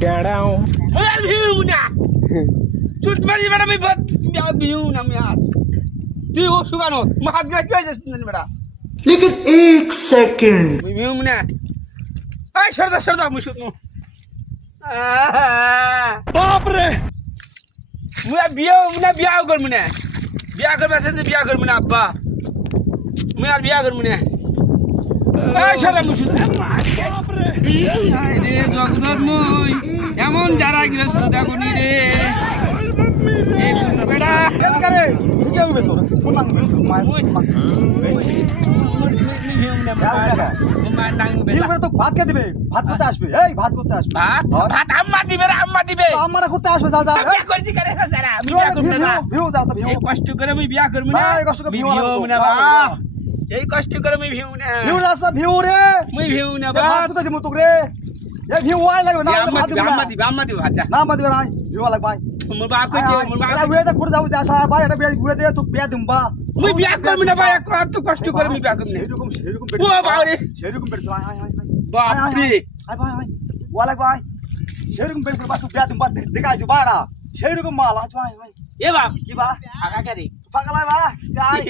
কেডাও আর view না চুট মারি বেটা আমি ভিউ না আমি আর তুই ও সুগানো মাহাত গা কি হইছিস বেটা लेकिन एक सेकंड ভিউ না এই সরদা মুশুত নু বাপ রে মুয়া বিয়া করব না বিয়া করব না আব্বা মুই আর বিয়া করব না এই সরদা মুশুত বাপ রে রে জগদর মই এমন যারা গিরস দেখুনি রে এই বেটা কেন করে কি হবে তোর কোন নাম মার বিয়ে করে তো ভাত খেতে দিবে ভাত করতে আসবে এই ভাত করতে আসবে ভাত আম্মা দিবে আমরা করতে আসবে যা যা বিয়া করছি করে সারা আমি বিয়া করব না ভিউ যা তো ভিউ এই কষ্ট করে আমি বিয়া করব না এই কষ্ট করে ভিউ ভিউ না বা এই কষ্ট করে আমি ভিউ না ভিউ রাস্তা ভিউ রে মুই ভিউ না ভাত বা করতে দিব তোকে রে এই ভিউ আই লাগবে না ভাত দিব আম্মা দিবে আচ্ছা না মা দিবে না ভিউ লাগবে ভাই মোর বা কইছে মোর বা আরে উড়ে তো করে যাও আসা ভাই এটা বিয়ে ঘুরে দে তো বিয়ে দিমবা মুই বিয়া করব না ভাই এত কষ্ট করে আমি বিয়া করব না সেরকম ও বাবারে সেরকম বেড়ছ আয় আয় আয় বাপরে আয় ভাই আয় ওয়া লাগবে ভাই সেরকম বেড়ছ বা তো বিয়ে দিমবা দেখা আইছো বাড়া সেরকম মাল আয় ভাই ভাই এ বাপ কি বা আগা করে পাগলা বা যাই